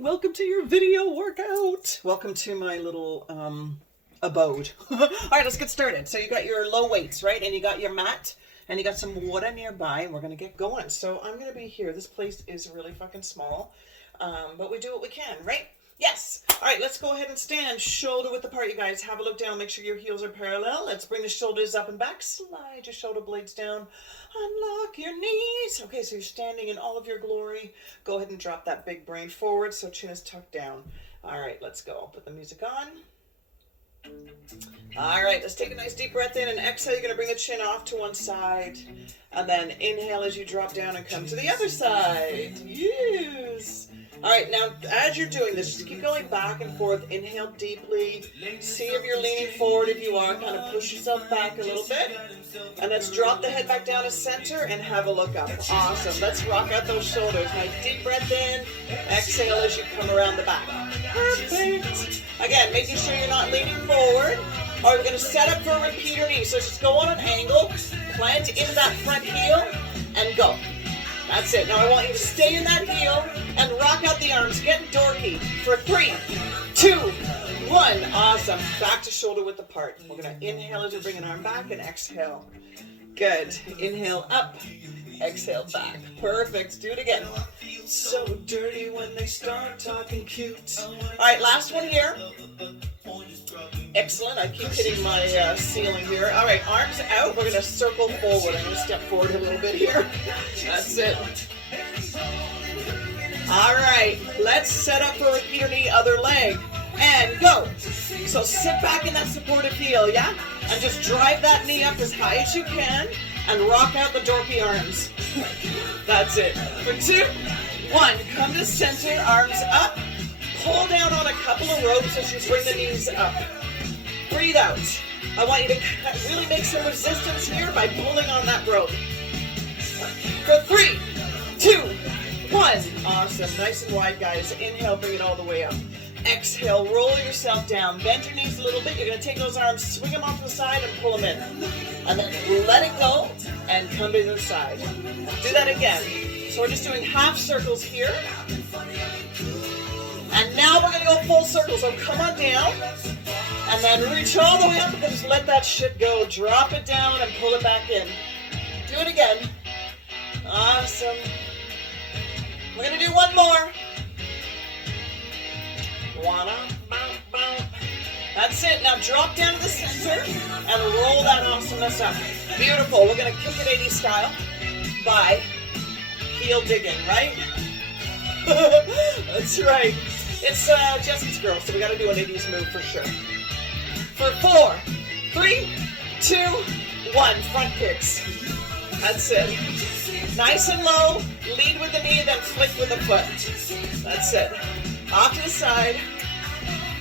welcome to your video workout. Welcome to my little abode. All right, let's get started. So you got your low weights, right? And you got your mat and you got some water nearby and we're going to get going. So I'm going to be here. This place is really fucking small, but we do what we can, right? Yes. All right, let's go ahead and stand shoulder width apart, you guys. Have a look down. Make sure your heels are parallel. Let's bring the shoulders up and back. Slide your shoulder blades down. Unlock your knees. Okay, so you're standing in all of your glory. Go ahead and drop that big brain forward so chin is tucked down. All right, let's go. Put the music on. All right, let's take a nice deep breath in and exhale. You're going to bring the chin off to one side. And then inhale as you drop down and come to the other side. Yes. All right, now as you're doing this, just keep going back and forth. Inhale deeply. See if you're leaning forward. If you are, kind of push yourself back a little bit. And let's drop the head back down to center and have a look up. Awesome. Let's rock out those shoulders. Nice deep breath in. Exhale as you come around the back. Perfect. Again, making sure you're not leaning forward. All right, we're going to set up for a repeater knee. So just go on an angle, plant into that front heel, and go. That's it. Now I want you to stay in that heel and rock out the arms. Get dorky for 3, 2, 1. Awesome. Back to shoulder width apart. We're going to inhale as we bring an arm back and exhale. Good. Inhale up. Exhale back. Perfect. Do it again. So dirty when they start talking cute. All right, last one here. Excellent. I keep hitting my ceiling here. All right, arms out. We're going to circle forward. I'm going to step forward a little bit here. That's it. All right, let's set up for repeater knee, other leg. And go. So sit back in that supportive heel, yeah? And just drive that knee up as high as you can and rock out the dorky arms. That's it. For 2, 1, come to center, arms up. Pull down on a couple of ropes as you bring the knees up. Breathe out. I want you to really make some resistance here by pulling on that rope. For 3, 2, 1. Awesome. Nice and wide, guys. Inhale, bring it all the way up. Exhale, roll yourself down. Bend your knees a little bit. You're going to take those arms, swing them off to the side, and pull them in. And then let it go and come to the side. Do that again. So we're just doing half circles here. And now we're going to go full circle. So come on down. And then reach all the way up and just let that shit go. Drop it down and pull it back in. Do it again. Awesome. We're going to do one more. That's it. Now drop down to the center and roll that awesomeness up. Beautiful. We're going to kick it 80s style by heel digging, right? That's right. It's Jesse's girl, so we got to do an 80s move for sure. For 4, 3, 2, 1. Front kicks. That's it. Nice and low. Lead with the knee, then flick with the foot. That's it. Off to the side.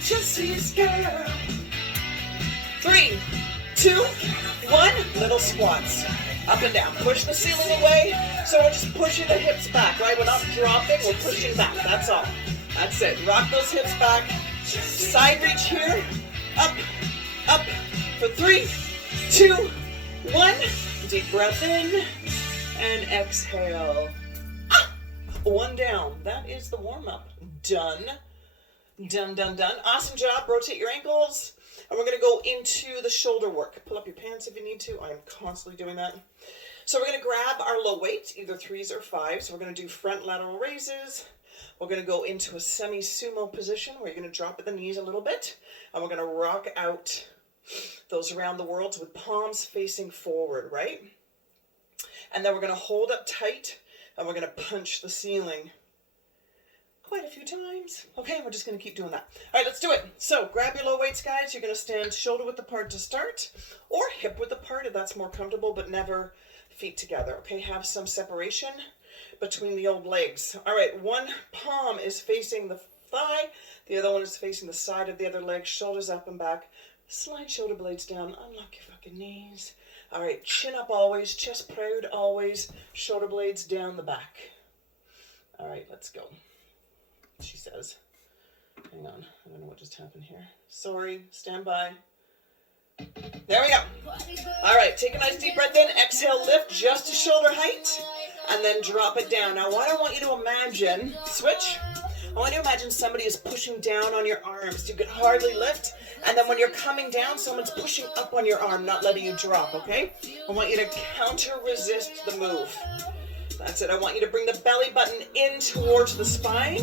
Jesse's girl. 3, 2, 1. Little squats. Up and down. Push the ceiling away. So we're just pushing the hips back, right? We're not dropping. We're pushing back. That's all. That's it. Rock those hips back. Side reach here. Up. Up. For 3, 2, 1. Deep breath in. And exhale. One down. That is the warm-up. Done. Done, done, done. Awesome job. Rotate your ankles. And we're going to go into the shoulder work. Pull up your pants if you need to. I am constantly doing that. So we're going to grab our low weight, either 3s or 5s. So we're going to do front lateral raises. We're going to go into a semi-sumo position where you're going to drop at the knees a little bit. And we're going to rock out those around the worlds with palms facing forward, right? And then we're going to hold up tight and we're going to punch the ceiling quite a few times. Okay, we're just going to keep doing that. All right, let's do it. So grab your low weights, guys. You're going to stand shoulder width apart to start, or hip width apart if that's more comfortable, but never feet together. Okay, have some separation between the old legs. All right, one palm is facing the thigh. The other one is facing the side of the other leg. Shoulders up and back. Slide shoulder blades down. Unlock your fucking knees. All right, chin up always. Chest proud always. Shoulder blades down the back. All right, let's go. She says. Hang on. I don't know what just happened here. Sorry. Stand by. There we go. All right. Take a nice deep breath in. Exhale. Lift just to shoulder height. And then drop it down. Now, what I want you to imagine. Switch. I want you to imagine imagine somebody is pushing down on your arms. You can hardly lift. And then when you're coming down, someone's pushing up on your arm, not letting you drop, okay? I want you to counter-resist the move. That's it. I want you to bring the belly button in towards the spine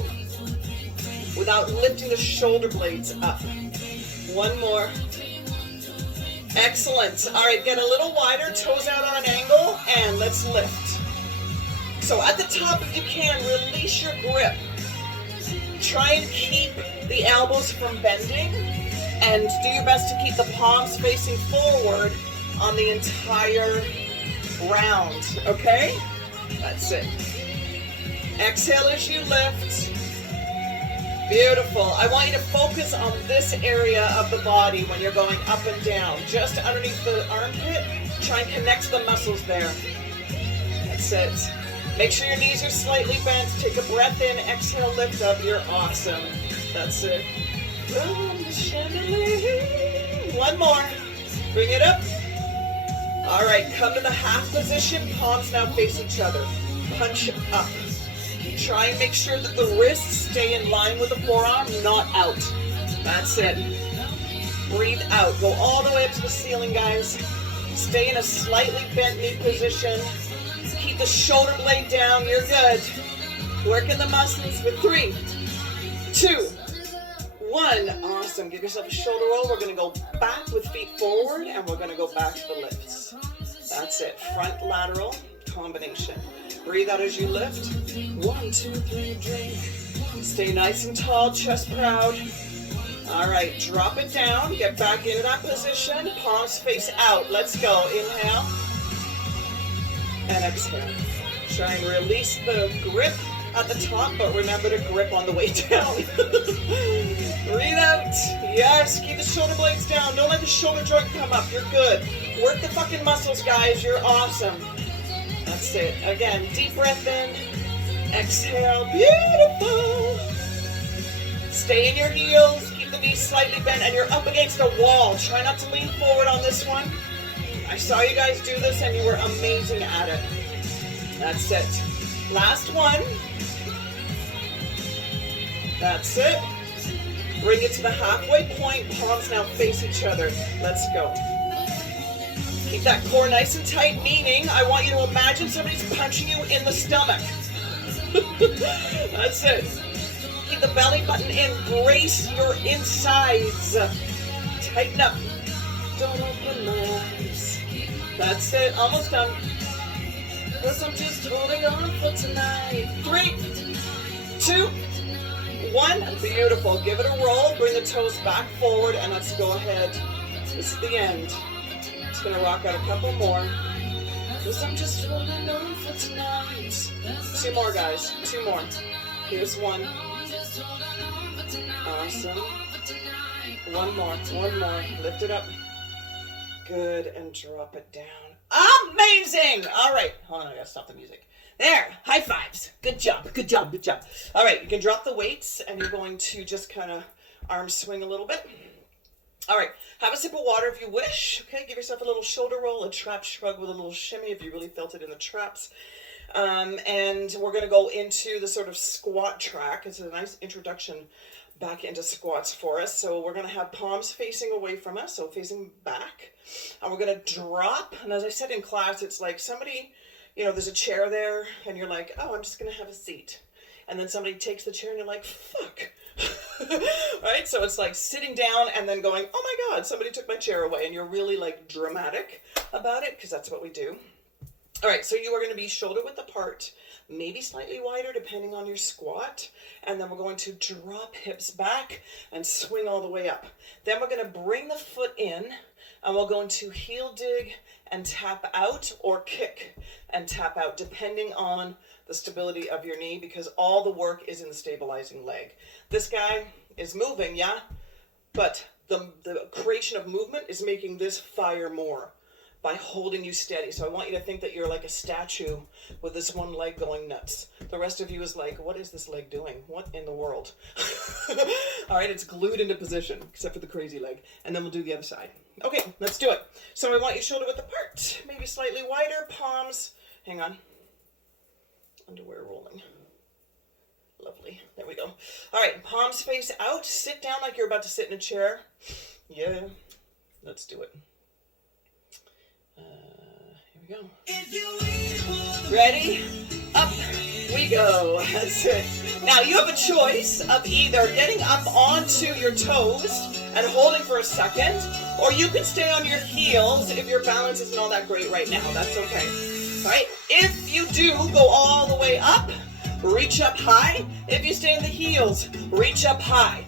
without lifting the shoulder blades up. One more. Excellent. All right, get a little wider, toes out on an angle, and let's lift. So at the top, if you can, release your grip. Try and keep the elbows from bending, and do your best to keep the palms facing forward on the entire round, okay? That's it. Exhale as you lift. Beautiful. I want you to focus on this area of the body when you're going up and down. Just underneath the armpit, try and connect the muscles there. That's it. Make sure your knees are slightly bent. Take a breath in, exhale, lift up. You're awesome. That's it. One more. Bring it up. All right, come to the half position. Palms now face each other. Punch up. Try and make sure that the wrists stay in line with the forearm, not out. That's it. Breathe out. Go all the way up to the ceiling, guys. Stay in a slightly bent knee position. Keep the shoulder blade down. You're good. Working the muscles for 3, 2, 1. Awesome. Give yourself a shoulder roll. We're going to go back with feet forward, and we're going to go back to the lifts. That's it. Front lateral combination. Breathe out as you lift. 1, 2, 3, drink. Stay nice and tall, chest proud. All right, drop it down. Get back into that position. Palms face out. Let's go. Inhale. And exhale. Try and release the grip at the top, but remember to grip on the way down. Breathe out. Yes, keep the shoulder blades down. Don't let the shoulder joint come up. You're good. Work the fucking muscles, guys. You're awesome. That's it. Again, deep breath in. Exhale. Beautiful. Stay in your heels. Keep the knees slightly bent, and you're up against a wall. Try not to lean forward on this one. I saw you guys do this, and you were amazing at it. That's it. Last one. That's it. Bring it to the halfway point. Palms now face each other. Let's go. Keep that core nice and tight, meaning I want you to imagine somebody's punching you in the stomach. That's it. Keep the belly button in. Brace your insides. Tighten up. Don't open my eyes. That's it. Almost done. Guess I'm just holding on for tonight. 3, 2, 1. Beautiful. Give it a roll. Bring the toes back forward, and let's go ahead. This is the end. Just gonna rock out a couple more. Guess I'm just holding on for tonight. 2 more, guys. 2 more. Here's 1. Awesome. 1 more. 1 more. Lift it up. Good, and drop it down. Amazing! All right. Hold on, I gotta stop the music. There. High fives. Good job. Good job. Good job. All right, you can drop the weights, and you're going to just kind of arm swing a little bit. All right, have a sip of water if you wish. Okay, give yourself a little shoulder roll, a trap shrug with a little shimmy if you really felt it in the traps. And we're going to go into the sort of squat track. It's a nice introduction back into squats for us. So we're going to have palms facing away from us, so facing back. And we're going to drop. And as I said in class, it's like somebody, you know, there's a chair there, and you're like, oh, I'm just going to have a seat. And then somebody takes the chair, and you're like, fuck. Right? So it's like sitting down and then going, oh my God, somebody took my chair away. And you're really like dramatic about it, because that's what we do. All right, so you are going to be shoulder width apart, maybe slightly wider depending on your squat. And then we're going to drop hips back and swing all the way up. Then we're going to bring the foot in, and we'll go into heel dig and tap out, or kick and tap out, depending on the stability of your knee, because all the work is in the stabilizing leg. This guy is moving, yeah, but the creation of movement is making this fire more by holding you steady. So I want you to think that you're like a statue with this one leg going nuts. The rest of you is like, what is this leg doing? What in the world? All right, it's glued into position, except for the crazy leg. And then we'll do the other side. Okay, let's do it. So I want you shoulder width apart, maybe slightly wider, palms, hang on, underwear rolling. Lovely. There we go. All right, palms face out. Sit down like you're about to sit in a chair. Yeah, let's do it. Here we go. Ready? Up we go. That's it. Now you have a choice of either getting up onto your toes and holding for a second, or you can stay on your heels if your balance isn't all that great right now. That's okay. All right. If you do go all the way up, reach up high. If you stay in the heels, reach up high.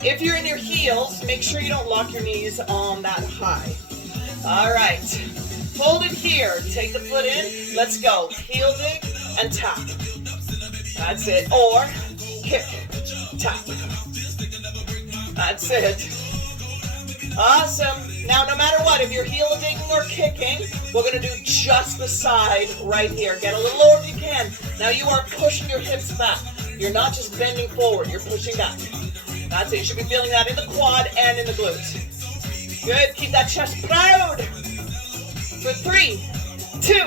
If you're in your heels, make sure you don't lock your knees on that high. All right. Hold it here. Take the foot in. Let's go. Heel dig and tap. That's it. Or kick, tap. That's it. Awesome. Now, no matter what, if you're heel digging or kicking, we're going to do just the side right here. Get a little lower if you can. Now you are pushing your hips back. You're not just bending forward. You're pushing back. That's it. You should be feeling that in the quad and in the glutes. Good. Keep that chest proud. For 3, 2,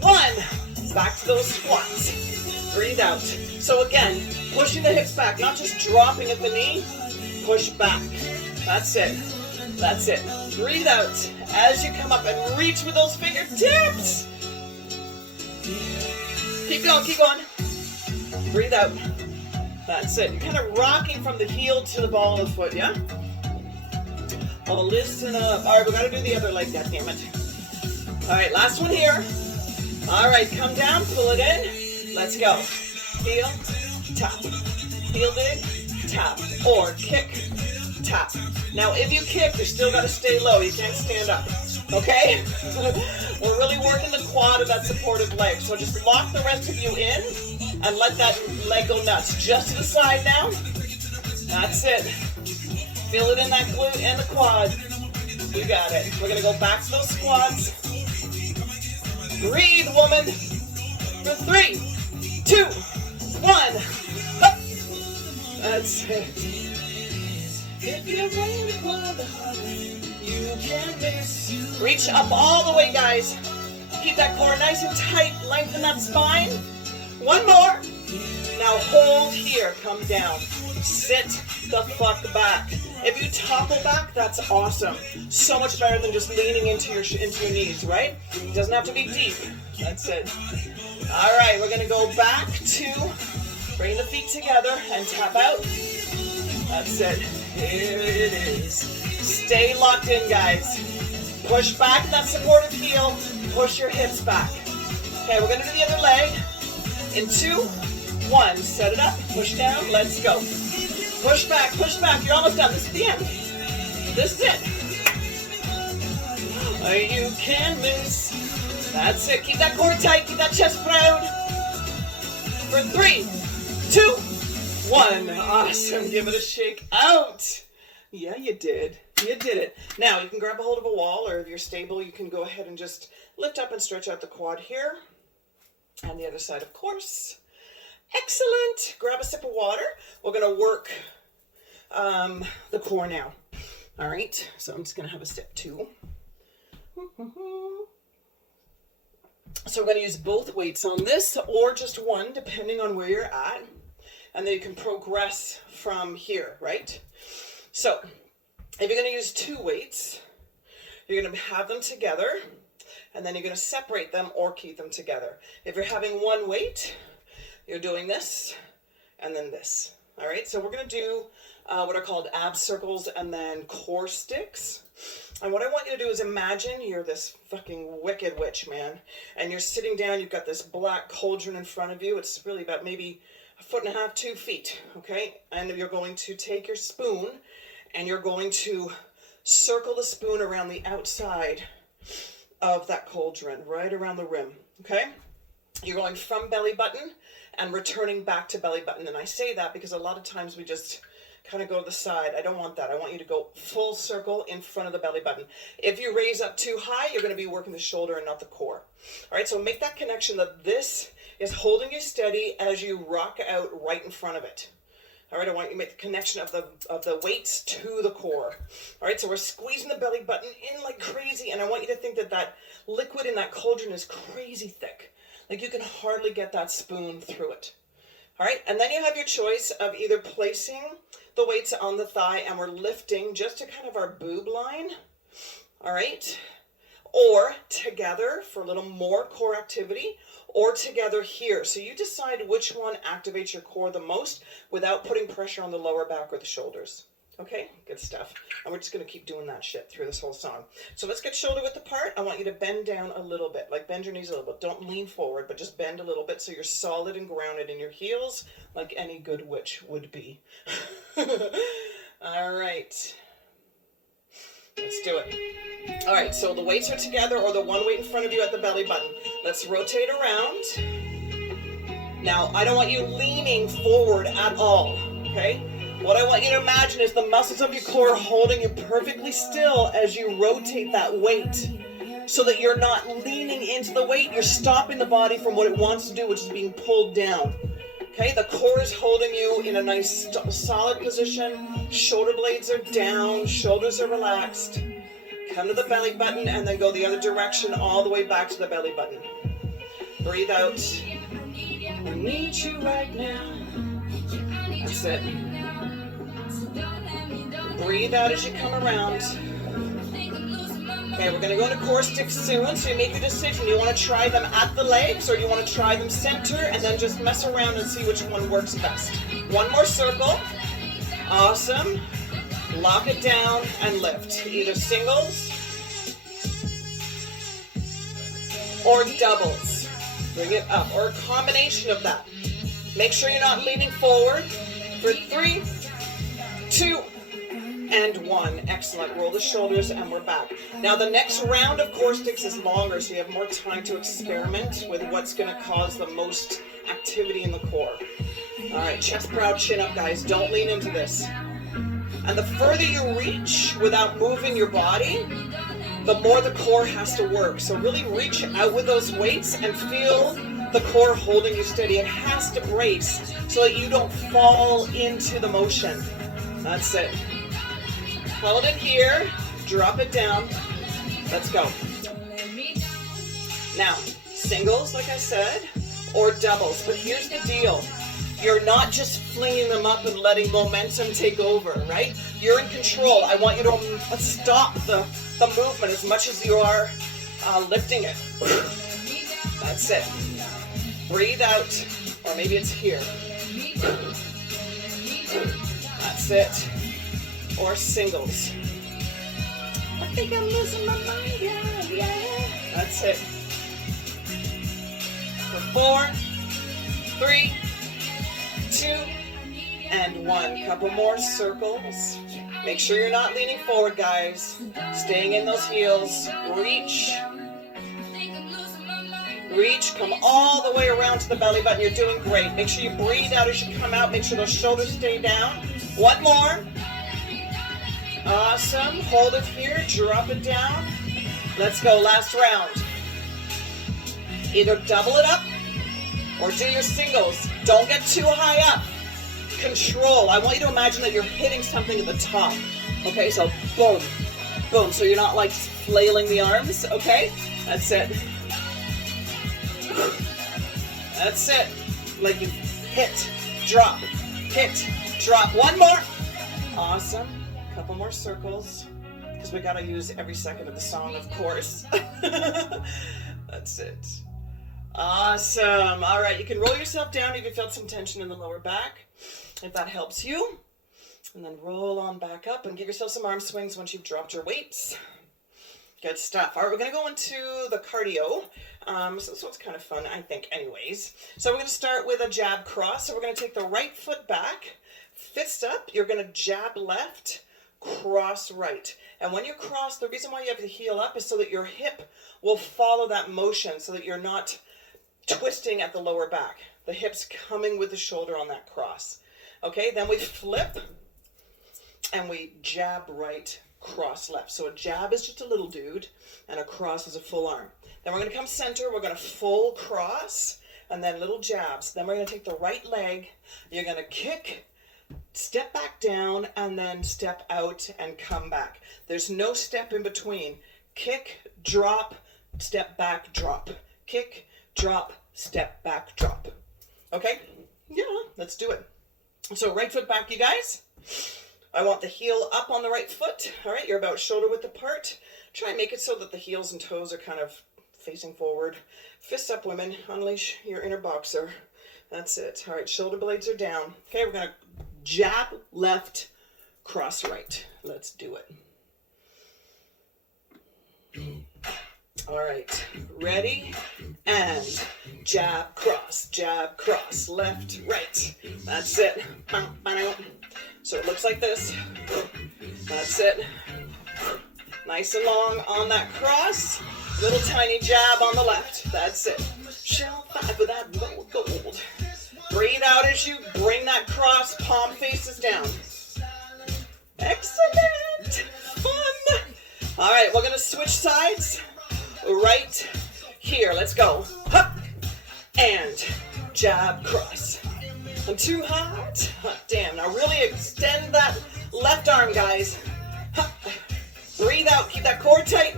1. Back to those squats. Breathe out. So again, pushing the hips back, not just dropping at the knee. Push back. That's it. That's it. Breathe out as you come up and reach with those fingertips. Keep going, keep going. Breathe out. That's it. You're kind of rocking from the heel to the ball of the foot, yeah? Oh, listen up. All right, we got to do the other leg, goddammit. All right, last one here. All right, come down, pull it in. Let's go. Heel, tap. Heel dig, tap. Or kick, tap. Now, if you kick, you still got to stay low. You can't stand up, okay? We're really working the quad of that supportive leg. So just lock the rest of you in and let that leg go nuts. Just to the side now. That's it. Feel it in that glute and the quad. You got it. We're going to go back to those squats. Breathe, woman. For 3, 2, 1. Up. That's it. If you're in the quad, you can miss. Reach up all the way, guys. Keep that core nice and tight. Lengthen that spine. One more. Now hold here. Come down. Sit the fuck back. If you topple back, that's awesome. So much better than just leaning into your knees, right? It doesn't have to be deep. That's it. All right, we're gonna go back to bring the feet together and tap out. That's it. Here it is. Stay locked in, guys. Push back that supportive heel. Push your hips back. Okay, we're gonna do the other leg. In 2, 1. Set it up. Push down. Let's go. Push back, push back. You're almost done. This is the end. This is it. You can miss. That's it. Keep that core tight. Keep that chest proud. For 3, 2, 1. Awesome. Give it a shake out. Yeah, you did. You did it. Now, you can grab a hold of a wall, or if you're stable, you can go ahead and just lift up and stretch out the quad here. And the other side, of course. Excellent. Grab a sip of water. We're going to work the core now. All right. So I'm just going to have a sip too. So we're going to use both weights on this or just one, depending on where you're at. And then you can progress from here, right? So if you're going to use 2 weights, you're going to have them together, and then you're going to separate them or keep them together. If you're having 1 weight, you're doing this and then this. All right, so we're going to do what are called ab circles and then core sticks. And what I want you to do is imagine you're this fucking wicked witch, man. And you're sitting down, you've got this black cauldron in front of you. It's really about maybe 1.5 feet, 2 feet, okay? And you're going to take your spoon and you're going to circle the spoon around the outside of that cauldron, right around the rim, okay? You're going from belly button and returning back to belly button. And I say that because a lot of times we just kind of go to the side. I don't want that. I want you to go full circle in front of the belly button. If you raise up too high, you're going to be working the shoulder and not the core. All right, so make that connection that this is holding you steady as you rock out right in front of it. All right, I want you to make the connection of the weights to the core. All right, so we're squeezing the belly button in like crazy, and I want you to think that that liquid in that cauldron is crazy thick. Like you can hardly get that spoon through it. All right, and then you have your choice of either placing the weights on the thigh and we're lifting just to kind of our boob line, all right? Or together for a little more core activity, or together here. So you decide which one activates your core the most without putting pressure on the lower back or the shoulders. Okay, good stuff. And we're just gonna keep doing that shit through this whole song. So let's get shoulder width apart. I want you to bend down a little bit, like bend your knees a little bit. Don't lean forward, but just bend a little bit so you're solid and grounded in your heels, like any good witch would be. All right, let's do it. All right, so the weights are together or the one weight in front of you at the belly button. Let's rotate around. Now, I don't want you leaning forward at all, okay? What I want you to imagine is the muscles of your core holding you perfectly still as you rotate that weight so that you're not leaning into the weight, you're stopping the body from what it wants to do, which is being pulled down. Okay, the core is holding you in a nice solid position, shoulder blades are down, shoulders are relaxed. Come to the belly button and then go the other direction all the way back to the belly button. Breathe out. I need you right now. That's it. Breathe out as you come around. Okay, we're going to go into core sticks soon, so you make your decision. Do you want to try them at the legs, or do you want to try them center, and then just mess around and see which one works best? One more circle. Awesome. Lock it down and lift. Either singles or doubles. Bring it up, or a combination of that. Make sure you're not leaning forward. For 3, 2, and 1. Excellent. Roll the shoulders and we're back. Now the next round of core sticks is longer, so you have more time to experiment with what's going to cause the most activity in the core. All right, chest proud, chin up, guys. Don't lean into this. And the further you reach without moving your body, the more the core has to work. So really reach out with those weights and feel the core holding you steady. It has to brace so that you don't fall into the motion. That's it. Hold it here, drop it down. Let's go. Now, singles, like I said, or doubles. But here's the deal. You're not just flinging them up and letting momentum take over, right? You're in control. I want you to stop the movement as much as you are lifting it. That's it. Breathe out, or maybe it's here. That's it. Or singles. I think I'm losing my mind, yeah. That's it. For 4, 3, 2, and 1. Couple more circles. Make sure you're not leaning forward, guys. Staying in those heels. Reach. Reach. Come all the way around to the belly button. You're doing great. Make sure you breathe out as you come out. Make sure those shoulders stay down. One more. Awesome. Hold it here. Drop it down. Let's go. Last round. Either double it up or do your singles. Don't get too high up. Control. I want you to imagine that you're hitting something at the top. Okay, so boom, boom. So you're not like flailing the arms, okay? That's it. That's it. Like you hit, drop, hit, drop. One more. Awesome. Couple more circles, because we gotta use every second of the song, of course. That's it. Awesome. All right, you can roll yourself down if you felt some tension in the lower back, if that helps you. And then roll on back up and give yourself some arm swings once you've dropped your weights. Good stuff. All right, we're going to go into the cardio. So this one's kind of fun, I think, anyways. So we're going to start with a jab cross. So we're going to take the right foot back, fist up. You're going to jab left, cross right. And when you cross, the reason why you have to heel up is so that your hip will follow that motion, so that you're not twisting at the lower back. The hip's coming with the shoulder on that cross. Okay, then we flip and we jab right, cross left. So a jab is just a little dude and a cross is a full arm. Then we're going to come center, we're going to full cross and then little jabs. Then we're going to take the right leg, you're going to kick, step back down and then step out and come back. There's no step in between. Kick, drop, step back, drop. Kick, drop, step back, drop. Okay? Yeah, let's do it. So right foot back, you guys. I want the heel up on the right foot. All right, you're about shoulder width apart. Try and make it so that the heels and toes are kind of facing forward. Fists up, women. Unleash your inner boxer. That's it. All right, shoulder blades are down. Okay, we're going to jab left, cross right. Let's do it. All right, ready? And jab, cross, left, right. That's it. So it looks like this. That's it. Nice and long on that cross. Little tiny jab on the left. That's it. Shall fight for that gold. Breathe out as you bring that cross, palm faces down. Excellent. Fun. All right, we're going to switch sides. Right here. Let's go. Hup. And jab, cross. I'm too hot. Damn. Now really extend that left arm, guys. Hup. Breathe out. Keep that core tight.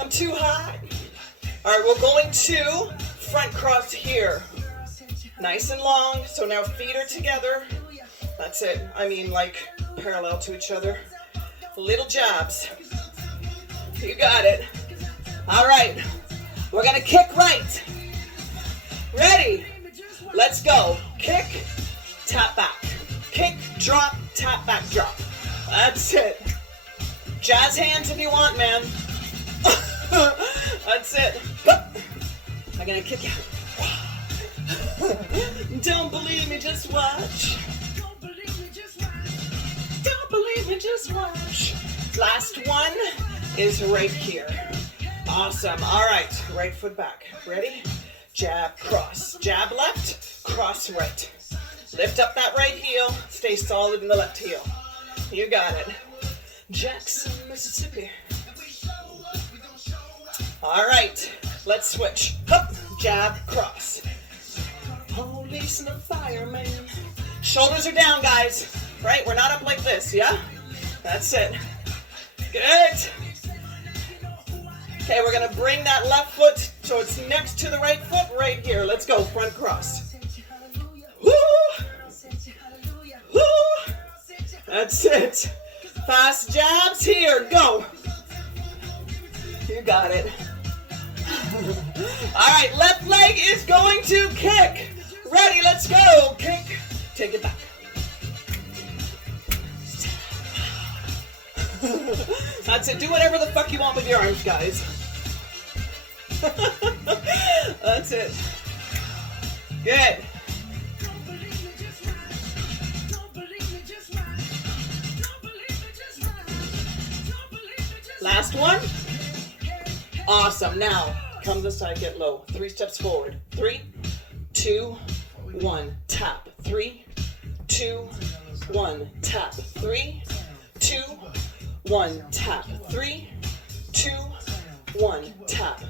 I'm too hot. All right, we're going to front cross here. Nice and long. So now feet are together. That's it. I mean, like parallel to each other. Little jabs. You got it. All right. We're going to kick right. Ready? Let's go. Kick, tap back. Kick, drop, tap back, drop. That's it. Jazz hands if you want, man. That's it. I'm going to kick you. Don't believe me, just watch. Don't believe me, just watch. Last one is right here. Awesome. All right. Right foot back. Ready? Jab, cross. Jab left, cross right. Lift up that right heel. Stay solid in the left heel. You got it. Jackson, Mississippi. All right. Let's switch. Up, jab, cross. Police and the fireman. Shoulders are down, guys. Right? We're not up like this, yeah? That's it. Good. Okay, we're going to bring that left foot so it's next to the right foot right here. Let's go. Front cross. Woo! Woo! That's it. Fast jabs here. Go. You got it. All right, left leg is going to kick. Ready, let's go. Kick. Take it back. That's it. Do whatever the fuck you want with your arms, guys. That's it. Good. Last one. Awesome. Now, come this side, get low. 3 steps forward. 3, 2, 1. Tap. 3, 2, 1. Tap. 3, 2, 1. Tap. 3, 2, 1. Tap.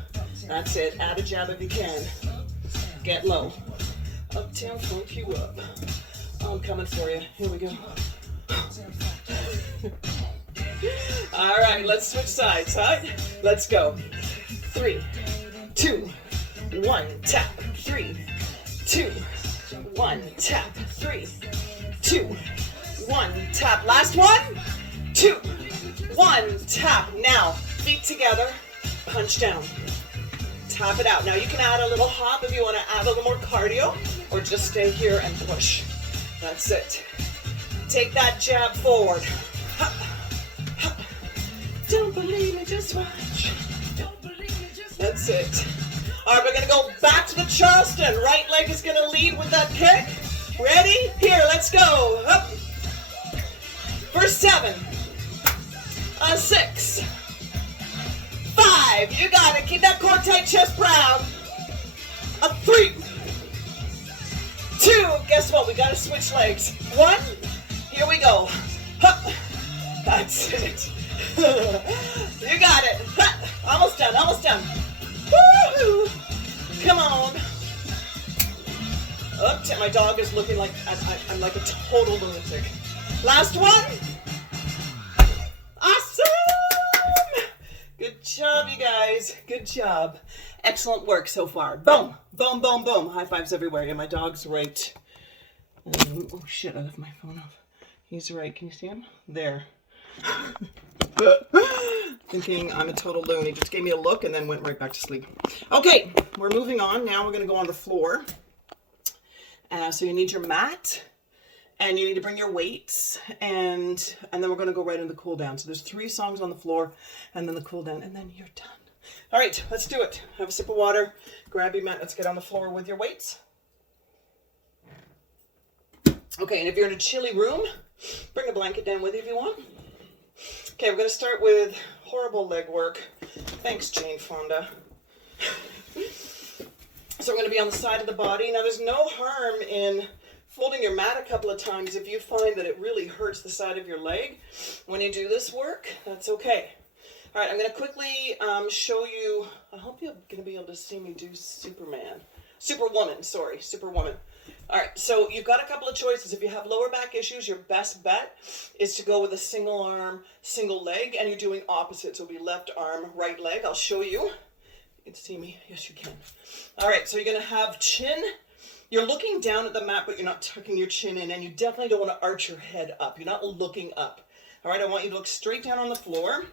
That's it. Add a jab if you can. Get low. Uptown funk you up. I'm coming for you. Here we go. All right, let's switch sides, huh? Let's go. 3, 2, 1. Tap. 3, 2, 1. Tap. 3, 2, 1. Tap. Last one. 2, 1. Tap. Now, feet together. Punch down. Tap it out. Now you can add a little hop if you want to add a little more cardio, or just stay here and push. That's it. Take that jab forward. Hup, hup. Don't believe me, just watch. That's it. All right, we're going to go back to the Charleston. Right leg is going to lead with that kick. Ready? Here, let's go. Up. For 7. 6. 5. You got it. Keep that core tight, chest proud. 3. 2. Guess what? We got to switch legs. 1. Here we go. Hup. That's it. You got it. Almost done. Almost done. Woo! Come on. Oops, my dog is looking like I'm like a total lunatic. Last one. Awesome. Good job, you guys. Good job. Excellent work so far. Boom. Boom, boom, boom. High fives everywhere. Yeah, my dog's right And then, oh shit, I left my phone off. He's right. Can you see him? There. Thinking I'm a total loon. He just gave me a look and then went right back to sleep. Okay, we're moving on. Now we're going to go on the floor. So you need your mat. And you need to bring your weights, and then we're going to go right into the cool down. So there's 3 songs on the floor, and then the cool down, and then you're done. All right, let's do it. Have a sip of water, grab your mat, let's get on the floor with your weights. Okay, and if you're in a chilly room, bring a blanket down with you if you want. Okay, we're going to start with horrible leg work. Thanks, Jane Fonda. So we're going to be on the side of the body. Now, there's no harm in folding your mat a couple of times if you find that it really hurts the side of your leg when you do this work. That's okay. All right, I'm going to quickly show you. I hope you're going to be able to see me do Superwoman. All right, so you've got a couple of choices. If you have lower back issues, your best bet is to go with a single arm, single leg, and you're doing opposites. So it'll be left arm, right leg. I'll show you. You can see me. Yes, you can. All right, so you're going to have chin. You're looking down at the mat, but you're not tucking your chin in, and you definitely don't want to arch your head up. You're not looking up. All right, I want you to look straight down on the floor.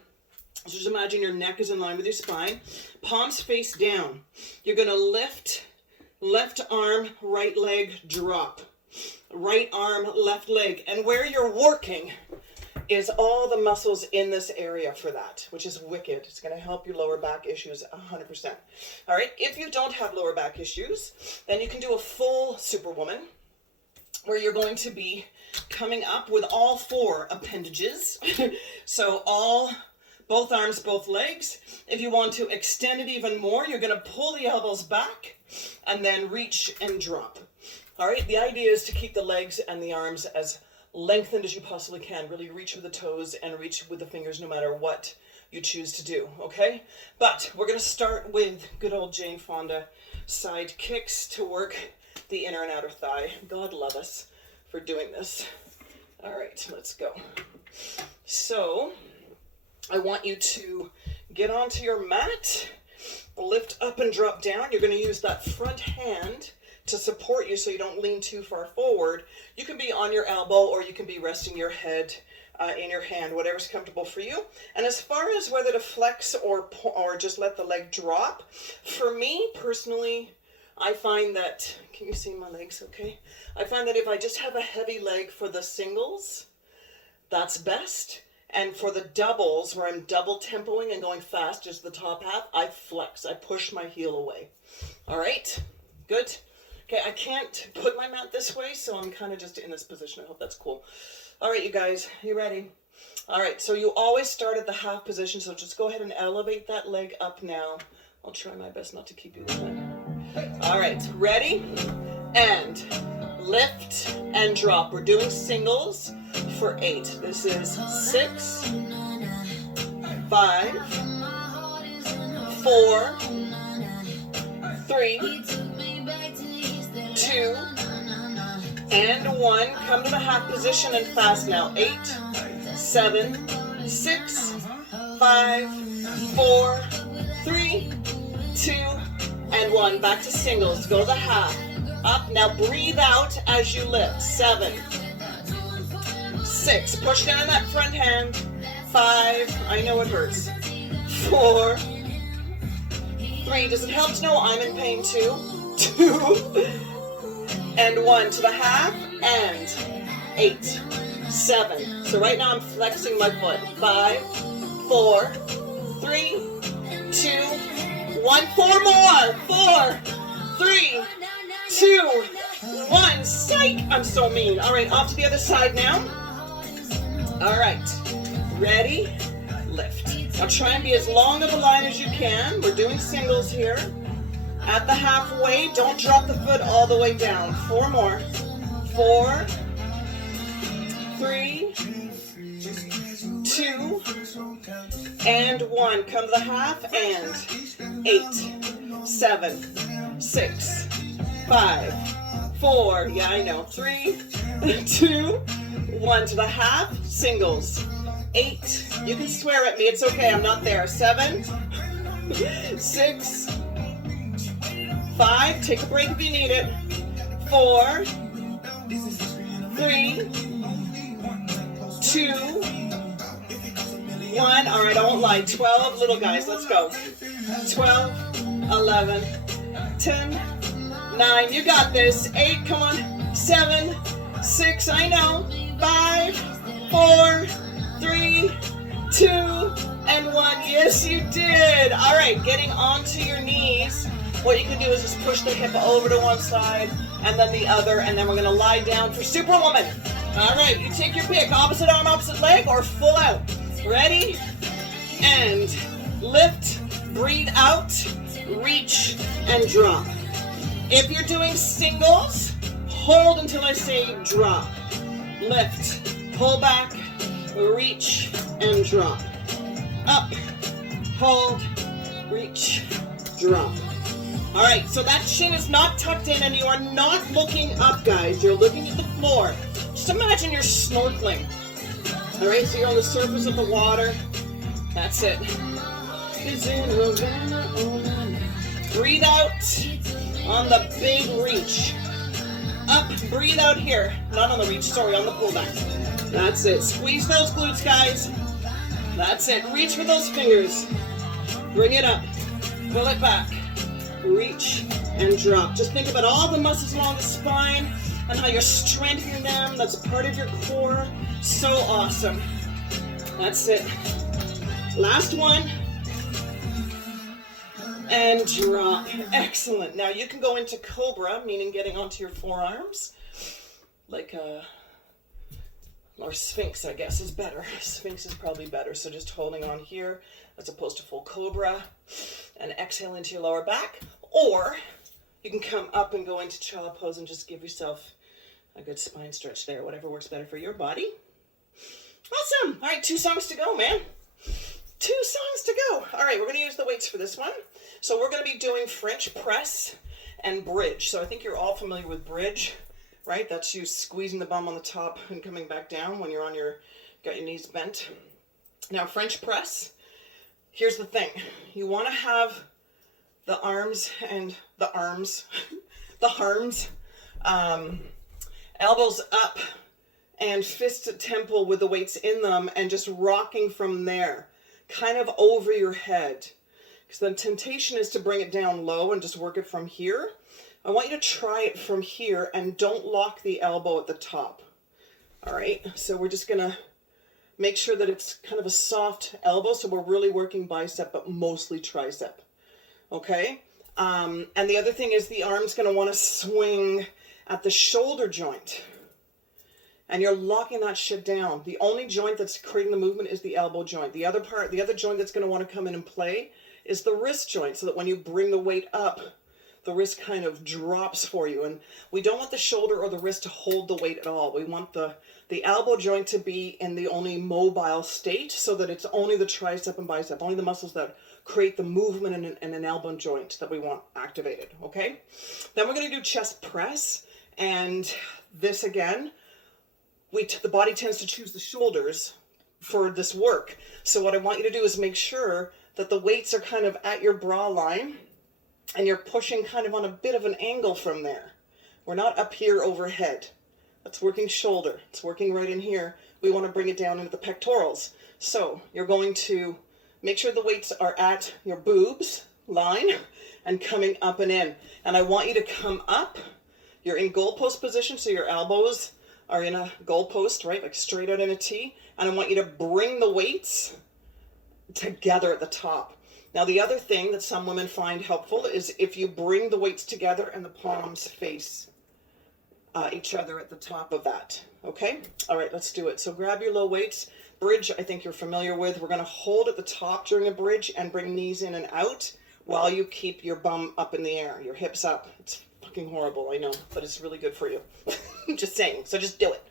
So just imagine your neck is in line with your spine. Palms face down. You're going to lift, left arm, right leg, drop. Right arm, left leg. And where you're working is all the muscles in this area for that, which is wicked. It's going to help your lower back issues 100%. All right, if you don't have lower back issues, then you can do a full Superwoman where you're going to be coming up with all 4 appendages. So both arms, both legs. If you want to extend it even more, you're going to pull the elbows back and then reach and drop. All right, the idea is to keep the legs and the arms as lengthened as you possibly can. Really reach with the toes and reach with the fingers no matter what you choose to do, okay? But we're going to start with good old Jane Fonda side kicks to work the inner and outer thigh. God love us for doing this. All right, let's go. So I want you to get onto your mat, lift up and drop down. You're going to use that front hand to support you so you don't lean too far forward. You can be on your elbow or you can be resting your head in your hand, whatever's comfortable for you. And as far as whether to flex or just let the leg drop, for me personally, I find that, can you see my legs okay? I find that if I just have a heavy leg for the singles, that's best. And for the doubles, where I'm double tempoing and going fast, just the top half, I flex. I push my heel away. All right, good. Okay, I can't put my mat this way, so I'm kind of just in this position. I hope that's cool. All right, you guys, you ready? All right, so you always start at the half position, so just go ahead and elevate that leg up now. I'll try my best not to keep you with that. All right, ready? And lift and drop. We're doing singles for 8. This is 6, 5, 4, 3, 2, and 1. Come to the half position and fast now. 8, 7, 6, 5, 4, 3, 2, and 1. Back to singles. Go to the half. Up. Now breathe out as you lift. 7, 6. Push down that front hand. 5. I know it hurts. 4, 3. Does it help to know I'm in pain too? 2, and 1. To the half, and 8, 7. So right now I'm flexing my foot. 5, 4, 3, 2, 1. 4 more. 4, 3, 2, 1. Psych! I'm so mean. All right, off to the other side now. All right, ready? Lift. Now try and be as long of a line as you can. We're doing singles here. At the halfway, don't drop the foot all the way down. 4 more. 4, 3, 2, and 1. Come to the half, and 8, 7, 6, 5, 4. Yeah, I know. 3, 2, 1. To the half, singles. 8. You can swear at me. It's okay. I'm not there. 7, 6, 5. Take a break if you need it. 4, 3, 2, 1. All right, I won't lie. 12 little guys. Let's go. 12, 11, 10, 9. You got this. 8. Come on. 7, 6. I know. 5, 4, 3, 2, and 1. Yes, you did. All right, getting onto your knees. What you can do is just push the hip over to one side and then the other, and then we're going to lie down for Superwoman. All right, you take your pick. Opposite arm, opposite leg, or full out. Ready? And lift, breathe out, reach, and drop. If you're doing singles, hold until I say drop. Lift, pull back, reach, and drop. Up, hold, reach, drop. All right, so that shin is not tucked in and you are not looking up, guys. You're looking at the floor. Just imagine you're snorkeling. All right, so you're on the surface of the water. That's it. Breathe out on the big reach. Up, breathe out here. Not on the reach, sorry, on the pullback. That's it. Squeeze those glutes, guys. That's it. Reach with those fingers. Bring it up. Pull it back. Reach and drop. Just think about all the muscles along the spine and how you're strengthening them. That's part of your core. So awesome. That's it. Last one. And drop. Excellent. Now you can go into Cobra, meaning getting onto your forearms. Like or Sphinx, I guess, is better. Sphinx is probably better. So just holding on here as opposed to full Cobra. And exhale into your lower back. Or you can come up and go into child pose and just give yourself a good spine stretch there. Whatever works better for your body. Awesome. All right, 2 songs to go, man. 2 songs to go. All right, we're going to use the weights for this one. So we're going to be doing French press and bridge. So I think you're all familiar with bridge, right? That's you squeezing the bum on the top and coming back down when you're on got your knees bent. Now French press, here's the thing. You want to have the arms, elbows up and fist at temple with the weights in them and just rocking from there, kind of over your head. Because the temptation is to bring it down low and just work it from here. I want you to try it from here and don't lock the elbow at the top. All right, so we're just gonna make sure that it's kind of a soft elbow, so we're really working bicep, but mostly tricep. Okay, and the other thing is the arm's gonna wanna swing at the shoulder joint. And you're locking that shit down. The only joint that's creating the movement is the elbow joint. The other joint that's gonna wanna come in and play is the wrist joint, so that when you bring the weight up, the wrist kind of drops for you. And we don't want the shoulder or the wrist to hold the weight at all. We want the elbow joint to be in the only mobile state, so that it's only the tricep and bicep, only the muscles that create the movement in an elbow joint that we want activated, okay? Then we're gonna do chest press, and this again, the body tends to choose the shoulders for this work. So what I want you to do is make sure that the weights are kind of at your bra line and you're pushing kind of on a bit of an angle from there. We're not up here overhead. That's working shoulder. It's working right in here. We want to bring it down into the pectorals. So you're going to make sure the weights are at your boobs line and coming up and in. And I want you to come up. You're in goalpost position, so your elbows are in a goalpost, right? Like straight out in a T. And I want you to bring the weights together at the top. Now the other thing that some women find helpful is if you bring the weights together and the palms face each other at the top of that. Okay? All right, let's do it. So grab your low weights. Bridge, I think you're familiar with. We're going to hold at the top during a bridge and bring knees in and out while you keep your bum up in the air, your hips up. It's fucking horrible, I know, but it's really good for you. Just saying, so just do it.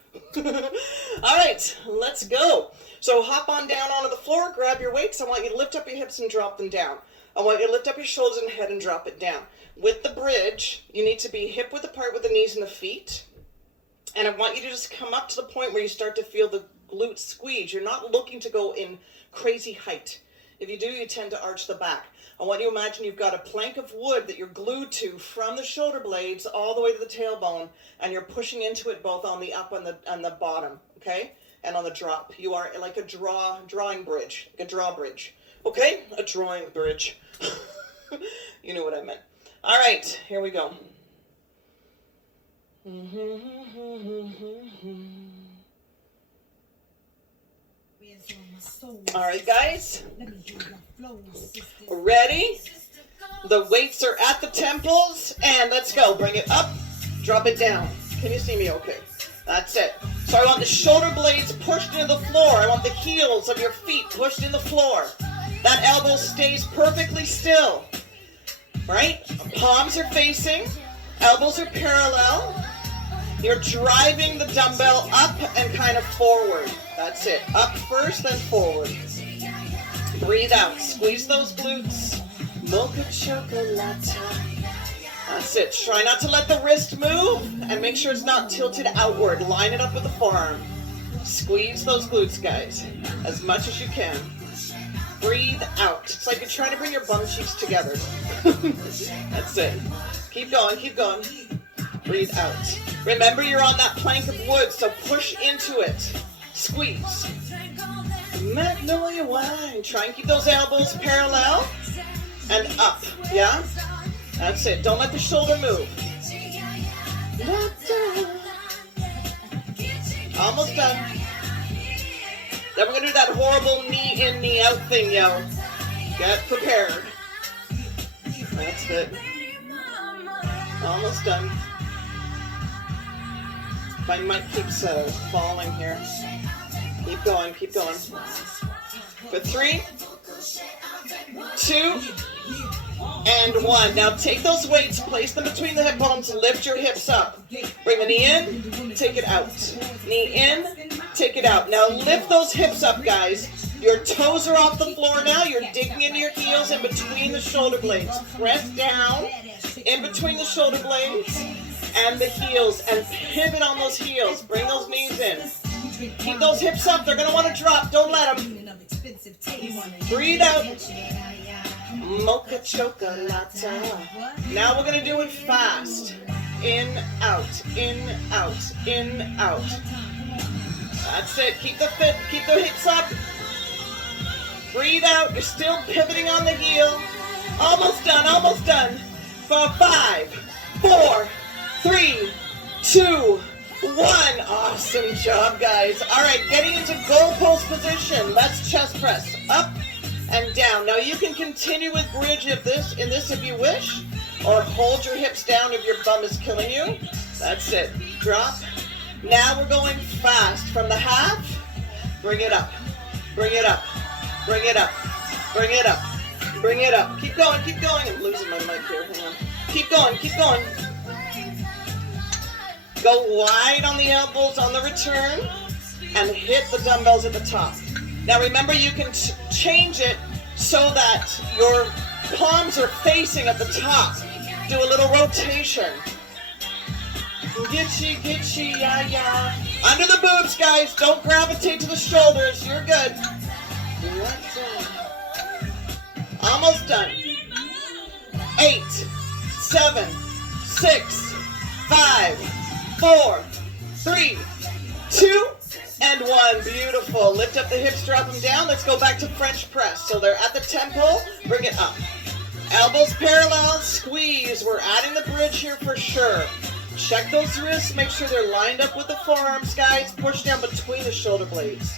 All right, let's go. So hop on down onto the floor, grab your weights. I want you to lift up your hips and drop them down. I want you to lift up your shoulders and head and drop it down. With the bridge, you need to be hip width apart with the knees and the feet. And I want you to just come up to the point where you start to feel the glutes squeeze. You're not looking to go in crazy height. If you do, you tend to arch the back. I want you to imagine you've got a plank of wood that you're glued to from the shoulder blades all the way to the tailbone, and you're pushing into it both on the up and the bottom, okay? And on the drop. You are like a drawing bridge, like a drawbridge. Okay? A drawing bridge. You know what I meant. All right, here we go. All right, guys. Ready? The weights are at the temples, and let's go. Bring it up, drop it down. Can you see me okay? That's it. So I want the shoulder blades pushed into the floor. I want the heels of your feet pushed in the floor. That elbow stays perfectly still. Right? Palms are facing, elbows are parallel. You're driving the dumbbell up and kind of forward. That's it. Up first, then forward. Breathe out. Squeeze those glutes. Mocha chocolate. That's it. Try not to let the wrist move, and make sure it's not tilted outward. Line it up with the forearm. Squeeze those glutes, guys, as much as you can. Breathe out. It's like you're trying to bring your bum cheeks together. That's it. Keep going, keep going. Breathe out. Remember, you're on that plank of wood, so push into it. Squeeze. Magnolia wine. Try and keep those elbows parallel and up, yeah? That's it. Don't let the shoulder move. Almost done. Then we're going to do that horrible knee in, knee out thing, yo. Get prepared. That's it. Almost done. My mic keeps falling here. Keep going, keep going. For 3, 2, and 1. Now take those weights, place them between the hip bones, lift your hips up. Bring the knee in, take it out. Knee in, take it out. Now lift those hips up, guys. Your toes are off the floor now. You're digging into your heels in between the shoulder blades. Press down in between the shoulder blades and the heels, and pivot on those heels. Bring those knees in. Keep those hips up. They're going to want to drop. Don't let them. Breathe out. Mocha chocolate. Now we're going to do it fast. In, out, in, out, in, out. That's it. Keep the hips up. Breathe out. You're still pivoting on the heel. Almost done, almost done. For 5, 4, 3, 2, 1. Awesome job, guys. All right, getting into goal post position. Let's chest press up and down. Now you can continue with bridge if you wish, or hold your hips down if your bum is killing you. That's it. Drop. Now we're going fast from the half. Bring it up. Bring it up. Bring it up. Bring it up. Bring it up. Keep going. Keep going. I'm losing my mic here. Hang on. Keep going. Keep going. Go wide on the elbows on the return and hit the dumbbells at the top. Now remember, you can change it so that your palms are facing at the top. Do a little rotation. Gitchy, gitchy, ya, ya. Under the boobs, guys. Don't gravitate to the shoulders. You're good. Almost done. 8, 7, 6, 5, 4, 3, 2, and 1. Beautiful. Lift up the hips, drop them down. Let's go back to French press. So they're at the temple. Bring it up. Elbows parallel. Squeeze. We're adding the bridge here for sure. Check those wrists. Make sure they're lined up with the forearms, guys. Push down between the shoulder blades.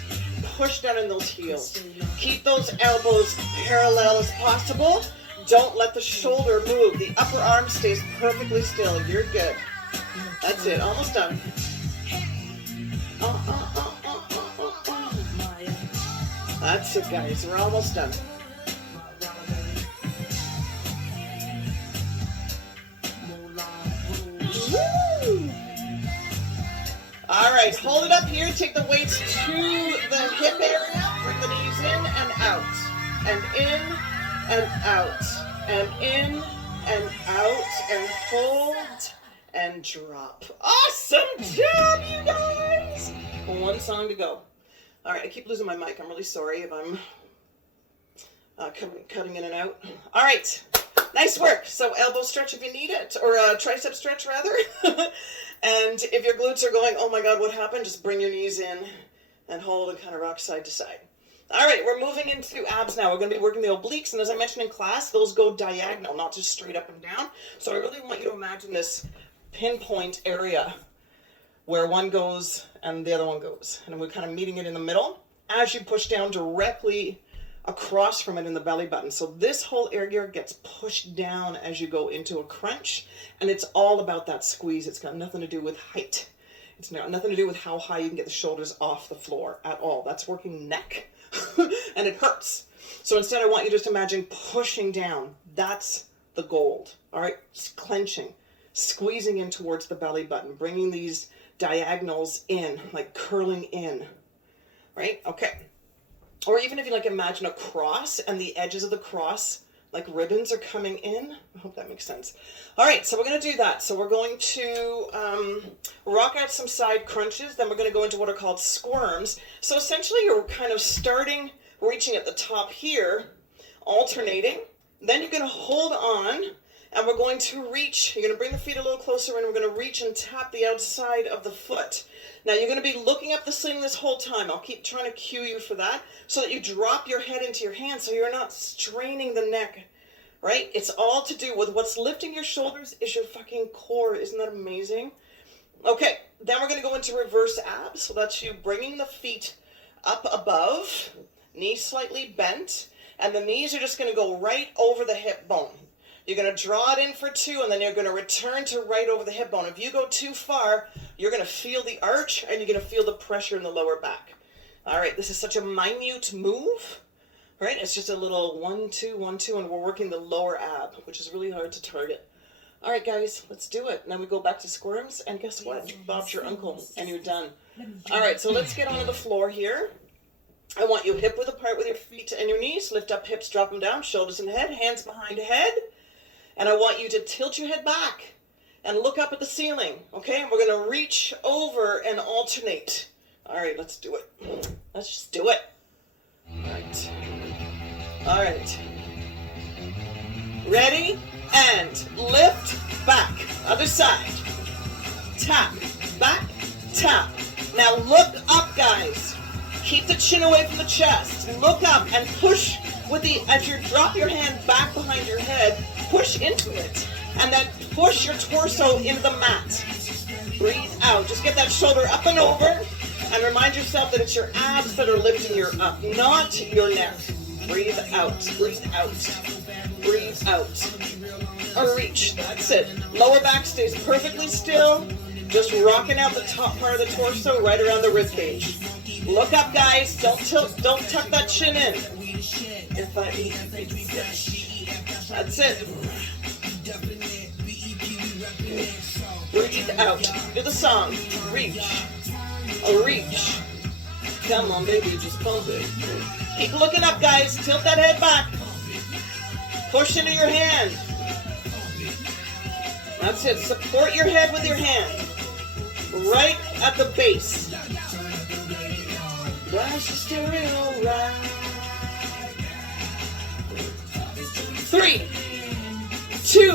Push down in those heels. Keep those elbows parallel as possible. Don't let the shoulder move. The upper arm stays perfectly still. You're good. That's it. Almost done. That's it, guys. We're almost done. Woo! All right, hold it up here. Take the weights to the hip area. Bring the knees in and out, and in and out, and in and out, and hold and drop. Awesome job, you guys. 1 song to go. All right, I keep losing my mic. I'm really sorry if I'm cutting in and out. All right, nice work. So elbow stretch if you need it, or a tricep stretch rather. And if your glutes are going, oh my God, what happened? Just bring your knees in and hold and kind of rock side to side. All right, we're moving into abs now. We're going to be working the obliques, and as I mentioned in class, those go diagonal, not just straight up and down. So I really want you to imagine this pinpoint area where one goes and the other one goes. And we're kind of meeting it in the middle as you push down directly across from it in the belly button. So this whole area gets pushed down as you go into a crunch, and it's all about that squeeze. It's got nothing to do with height. It's nothing to do with how high you can get the shoulders off the floor at all. That's working neck, and it hurts. So instead, I want you to just imagine pushing down. That's the gold. All right, just clenching, squeezing in towards the belly button, bringing these diagonals in, like curling in, right? Okay. Or even if you like imagine a cross and the edges of the cross, like ribbons are coming in. I hope that makes sense. All right, so we're going to do that. So we're going to rock out some side crunches. Then we're going to go into what are called squirms. So essentially you're kind of starting, reaching at the top here, alternating. Then you're going to hold on, and we're going to reach. You're going to bring the feet a little closer, and we're going to reach and tap the outside of the foot. Now you're going to be looking up the ceiling this whole time. I'll keep trying to cue you for that so that you drop your head into your hands so you're not straining the neck, right? It's all to do with what's lifting your shoulders is your fucking core. Isn't that amazing? Okay, then we're going to go into reverse abs. So that's you bringing the feet up above, knees slightly bent, and the knees are just going to go right over the hip bone. You're going to draw it in for 2, and then you're going to return to right over the hip bone. If you go too far, you're going to feel the arch, and you're going to feel the pressure in the lower back. All right, this is such a minute move, right? It's just a little 1, 2, 1, 2, and we're working the lower ab, which is really hard to target. All right, guys, let's do it. Now we go back to squirms, and guess what? Bob's your uncle, and you're done. All right, so let's get onto the floor here. I want you hip width apart with your feet and your knees. Lift up hips, drop them down, shoulders and head, hands behind head. And I want you to tilt your head back and look up at the ceiling, okay? And we're going to reach over and alternate. All right, let's do it. Let's just do it. All right. All right. Ready? And lift, back. Other side. Tap, back, tap. Now look up, guys. Keep the chin away from the chest. Look up and push with the, as you drop your hand back behind your head, push into it, and then push your torso into the mat. Breathe out. Just get that shoulder up and over, and remind yourself that it's your abs that are lifting you up, not your neck. Breathe out. Breathe out. Breathe out. Or reach. That's it. Lower back stays perfectly still. Just rocking out the top part of the torso right around the rib cage. Look up, guys. Don't tilt. Don't tuck that chin in. If I eat, that's it. Breathe out. Do the song. Reach. A reach. Come on, baby. Just pump it. Keep looking up, guys. Tilt that head back. Push into your hand. That's it. Support your head with your hand. Right at the base. Blast your stereo right. 3, 2,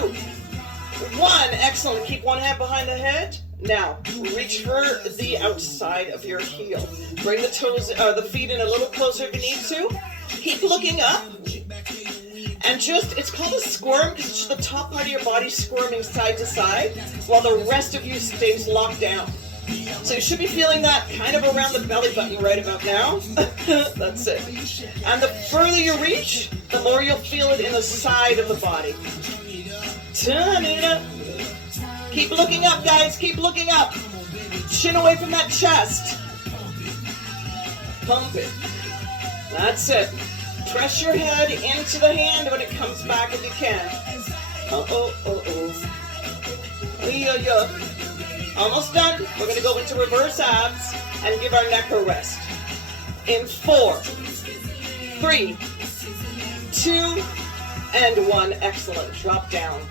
1. Excellent. Keep one hand behind the head. Now, reach for the outside of your heel. Bring the toes, the feet in a little closer if you need to. Keep looking up. And just, it's called a squirm because it's just the top part of your body squirming side to side while the rest of you stays locked down. So you should be feeling that kind of around the belly button right about now. That's it. And the further you reach, the more you'll feel it in the side of the body. Turn it up. Keep looking up, guys. Keep looking up. Chin away from that chest. Pump it. That's it. Press your head into the hand when it comes back if you can. Yeah. Almost done. We're going to go into reverse abs and give our neck a rest. In 4, 3, 2, and 1. Excellent. Drop down.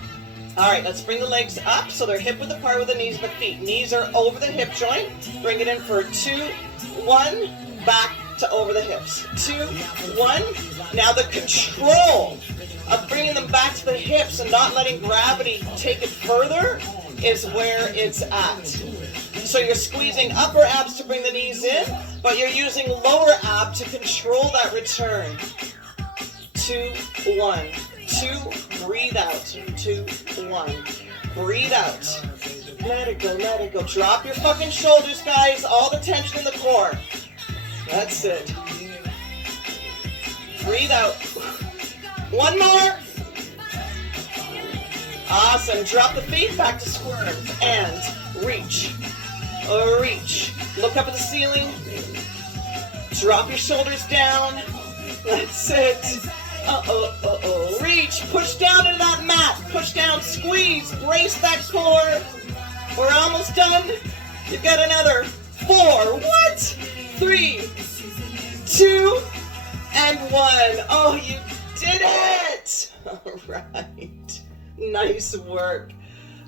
All right, let's bring the legs up so they're hip width apart with the knees and the feet. Knees are over the hip joint. Bring it in for 2, 1. Back, to over the hips. 2, 1. Now the control of bringing them back to the hips and not letting gravity take it further is where it's at. So you're squeezing upper abs to bring the knees in, but you're using lower ab to control that return. 2, 1, 2, breathe out. 2, 1, breathe out. Let it go, let it go. Drop your fucking shoulders, guys. All the tension in the core. That's it. Breathe out. One more. Awesome. Drop the feet back to squirms and reach. Reach. Look up at the ceiling. Drop your shoulders down. That's it. Reach. Push down into that mat. Push down. Squeeze. Brace that core. We're almost done. You've got another 4. What? 3, 2, and 1. Oh, you did it. All right. Nice work.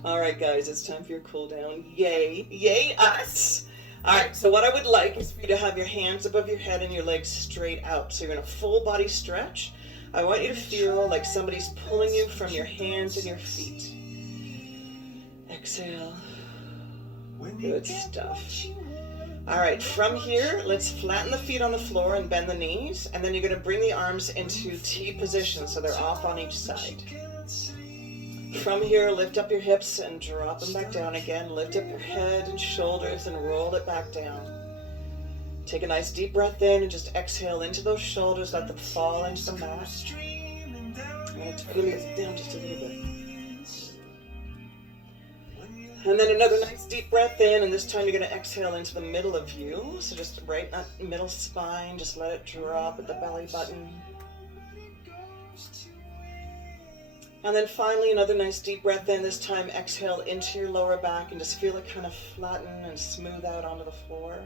All right, guys, it's time for your cool down. Yay. Yay, us. All right, so what I would like is for you to have your hands above your head and your legs straight out. So you're in a full body stretch. I want you to feel like somebody's pulling you from your hands and your feet. Exhale. Good stuff. All right, from here, let's flatten the feet on the floor and bend the knees. And then you're going to bring the arms into T position so they're off on each side. From here, lift up your hips and drop them back down again. Lift up your head and shoulders and roll it back down. Take a nice deep breath in and just exhale into those shoulders. Let them fall into the mat. I'm going to turn it down just a little bit. And then another nice deep breath in, and this time you're going to exhale into the middle of you. So just right in that middle spine, just let it drop at the belly button. And then finally another nice deep breath in, this time exhale into your lower back and just feel it kind of flatten and smooth out onto the floor.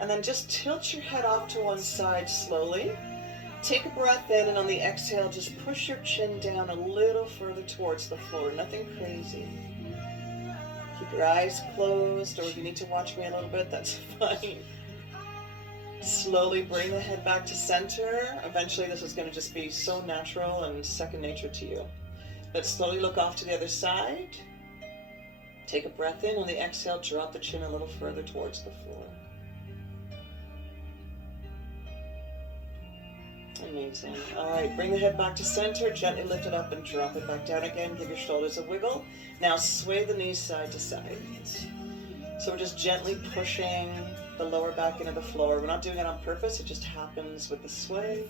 And then just tilt your head off to one side slowly. Take a breath in, and on the exhale, just push your chin down a little further towards the floor. Nothing crazy. Keep your eyes closed, or if you need to watch me a little bit, that's fine. Slowly bring the head back to center. Eventually, this is going to just be so natural and second nature to you. Let's slowly look off to the other side. Take a breath in. On the exhale, drop the chin a little further towards the floor. Amazing. All right, bring the head back to center, gently lift it up and drop it back down again. Give your shoulders a wiggle. Now sway the knees side to side. So we're just gently pushing the lower back into the floor. We're not doing it on purpose, it just happens with the sway.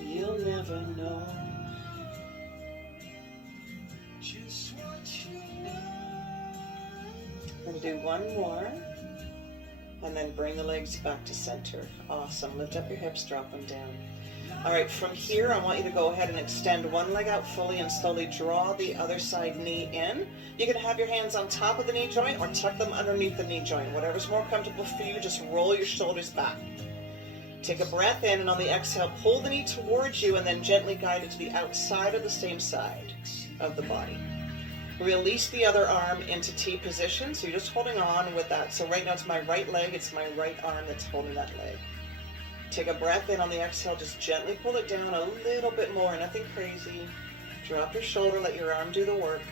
You'll never know. And do one more. And then bring the legs back to center. Awesome. Lift up your hips, drop them down. All right, from here, I want you to go ahead and extend one leg out fully and slowly draw the other side knee in. You can have your hands on top of the knee joint or tuck them underneath the knee joint. Whatever's more comfortable for you, just roll your shoulders back. Take a breath in, and on the exhale, pull the knee towards you and then gently guide it to the outside or the same side of the body. Release the other arm into T position, so you're just holding on with that. So right now it's my right leg, it's my right arm that's holding that leg. Take a breath in. On the exhale, just gently pull it down a little bit more, nothing crazy. Drop your shoulder, let your arm do the work.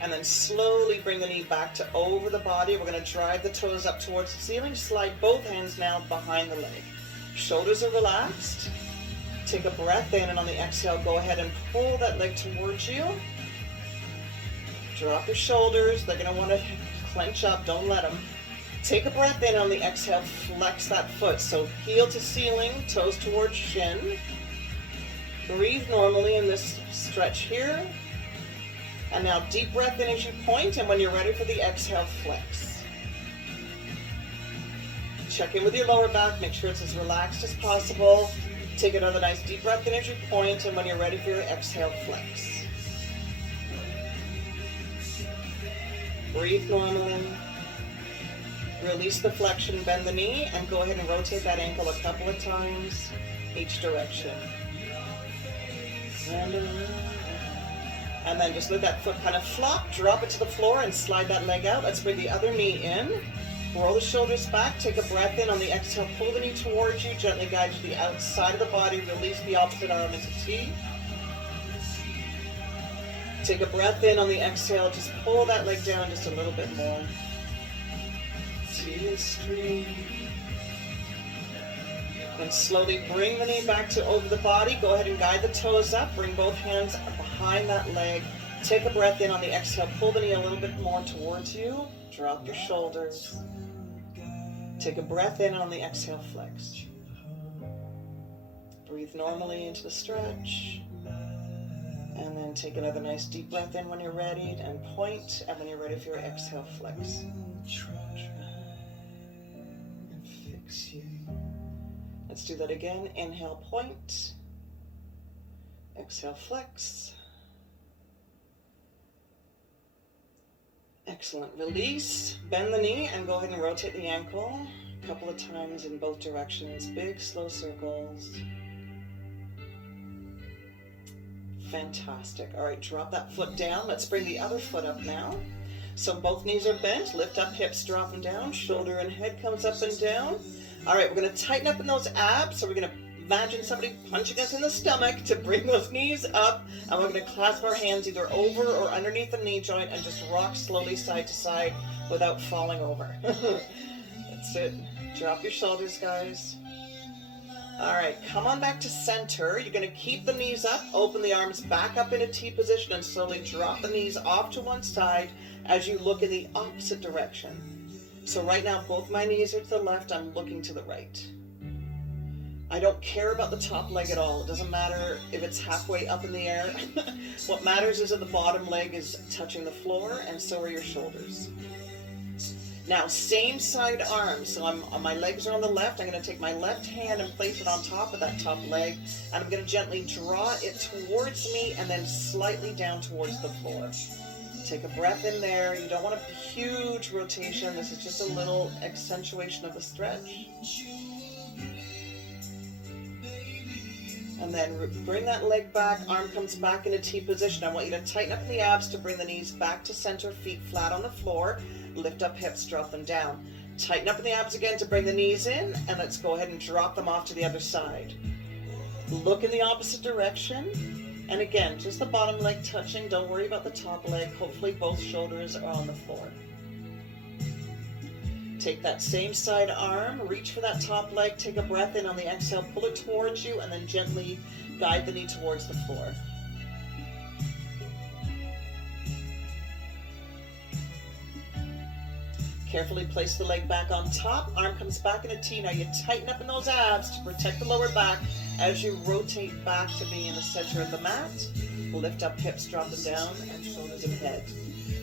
And then slowly bring the knee back to over the body. We're going to drive the toes up towards the ceiling. Slide both hands now behind the leg. Shoulders are relaxed. Take a breath in, and on the exhale, go ahead and pull that leg towards you. Drop your shoulders. They're going to want to clench up. Don't let them. Take a breath in. On the exhale, flex that foot. So heel to ceiling, toes towards shin. Breathe normally in this stretch here. And now deep breath in as you point, and when you're ready for the exhale, flex. Check in with your lower back. Make sure it's as relaxed as possible. Take another nice deep breath in as you point, and when you're ready for your exhale, flex. Breathe normally. Release the flexion, bend the knee, and go ahead and rotate that ankle a couple of times, each direction. And around. And then just let that foot kind of flop, drop it to the floor and slide that leg out. Let's bring the other knee in. Roll the shoulders back, take a breath in. On the exhale, pull the knee towards you, gently guide to the outside of the body, release the opposite arm into T. Take a breath in. On the exhale, just pull that leg down just a little bit more. T and straight. And slowly bring the knee back to over the body. Go ahead and guide the toes up. Bring both hands behind that leg. Take a breath in. On the exhale, pull the knee a little bit more towards you. Drop your shoulders. Take a breath in. On the exhale, flex. Breathe normally into the stretch. And then take another nice deep breath in when you're ready, and point. And when you're ready for your exhale, flex. And fix you. Let's do that again. Inhale, point. Exhale, flex. Excellent. Release. Bend the knee and go ahead and rotate the ankle a couple of times in both directions. Big, slow circles. Fantastic. All right, drop that foot down. Let's bring the other foot up now. So both knees are bent. Lift up, hips drop them down. Shoulder and head comes up and down. All right, we're going to tighten up in those abs. So we're going to imagine somebody punching us in the stomach to bring those knees up. And we're going to clasp our hands either over or underneath the knee joint and just rock slowly side to side without falling over. That's it. Drop your shoulders, guys. All right, come on back to center. You're going to keep the knees up, open the arms back up into T position, and slowly drop the knees off to one side as you look in the opposite direction. So right now, both my knees are to the left, I'm looking to the right. I don't care about the top leg at all. It doesn't matter if it's halfway up in the air. What matters is that the bottom leg is touching the floor, and so are your shoulders. Now, same side arms. So my legs are on the left. I'm going to take my left hand and place it on top of that top leg, and I'm going to gently draw it towards me and then slightly down towards the floor. Take a breath in there. You don't want a huge rotation. This is just a little accentuation of the stretch. And then bring that leg back, arm comes back into T position. I want you to tighten up the abs to bring the knees back to center, feet flat on the floor. Lift up hips, drop them down. Tighten up in the abs again to bring the knees in, and let's go ahead and drop them off to the other side. Look in the opposite direction. And again, just the bottom leg touching. Don't worry about the top leg. Hopefully both shoulders are on the floor. Take that same side arm, reach for that top leg, take a breath in. On the exhale, pull it towards you, and then gently guide the knee towards the floor. Carefully place the leg back on top, arm comes back in a T. Now you tighten up in those abs to protect the lower back as you rotate back to be in the center of the mat. Lift up hips, drop them down, and shoulders and head.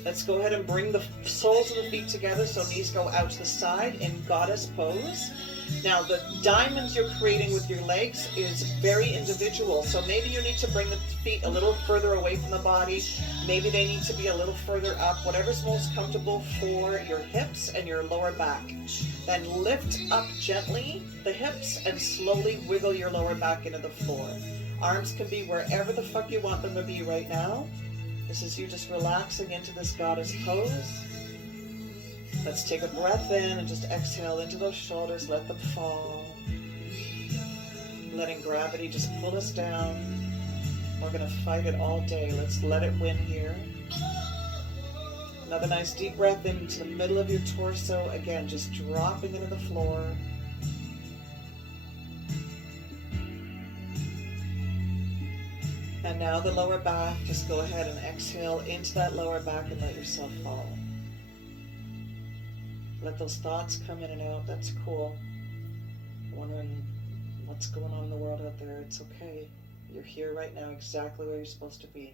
Let's go ahead and bring the soles of the feet together so knees go out to the side in goddess pose. Now the diamonds you're creating with your legs is very individual. So maybe you need to bring the feet a little further away from the body. Maybe they need to be a little further up, whatever's most comfortable for your hips and your lower back. Then lift up gently the hips and slowly wiggle your lower back into the floor. Arms can be wherever the fuck you want them to be right now. This is you just relaxing into this goddess pose. Let's take a breath in and just exhale into those shoulders. Let them fall. Letting gravity just pull us down. We're going to fight it all day. Let's let it win here. Another nice deep breath into the middle of your torso. Again, just dropping into the floor. And now the lower back, just go ahead and exhale into that lower back and let yourself fall. Let those thoughts come in and out. That's cool. Wondering what's going on in the world out there. It's okay. You're here right now exactly where you're supposed to be.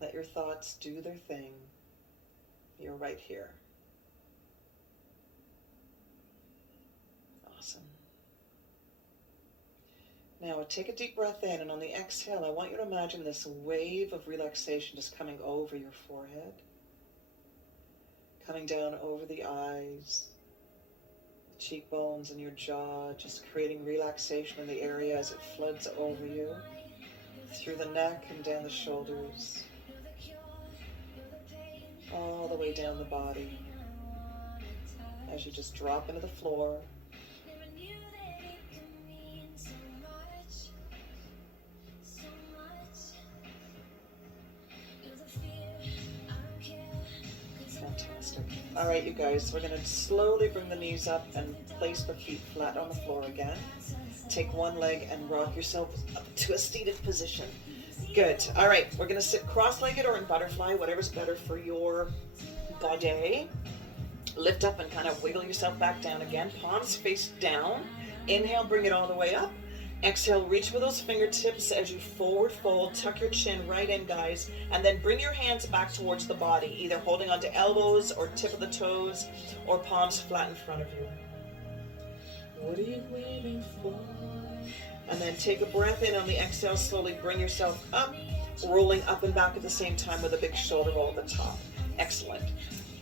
Let your thoughts do their thing. You're right here. Awesome. Now take a deep breath in, and on the exhale, I want you to imagine this wave of relaxation just coming over your forehead, coming down over the eyes, the cheekbones, and your jaw, just creating relaxation in the area as it floods over you, through the neck and down the shoulders. all the way down the body as you just drop into the floor. Fantastic. All right, you guys, we're going to slowly bring the knees up and place the feet flat on the floor again. Take one leg and rock yourself up to a seated position. Good. All right, we're going to sit cross-legged or in butterfly, whatever's better for your body. Lift up and kind of wiggle yourself back down again. Palms face down. Inhale, bring it all the way up. Exhale, reach with those fingertips as you forward fold. Tuck your chin right in, guys. And then bring your hands back towards the body, either holding onto elbows or tip of the toes or palms flat in front of you. What are you waiting for? And then take a breath in on the exhale. Slowly bring yourself up, rolling up and back at the same time with a big shoulder roll at the top. Excellent.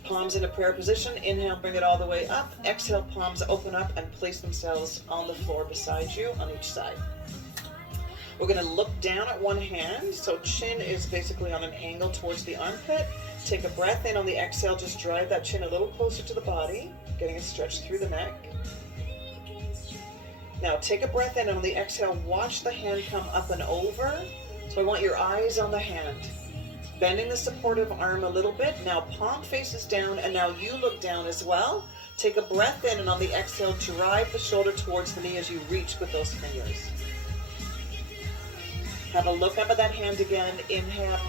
Palms in a prayer position. Inhale, bring it all the way up. Exhale, palms open up and place themselves on the floor beside you on each side. We're going to look down at one hand. So chin is basically on an angle towards the armpit. Take a breath in on the exhale. Just drive that chin a little closer to the body, getting a stretch through the neck. Now take a breath in, and on the exhale, watch the hand come up and over. So I want your eyes on the hand. Bending the supportive arm a little bit. Now palm faces down, and now you look down as well. Take a breath in, and on the exhale, drive the shoulder towards the knee as you reach with those fingers. Have a look up at that hand again. Inhale,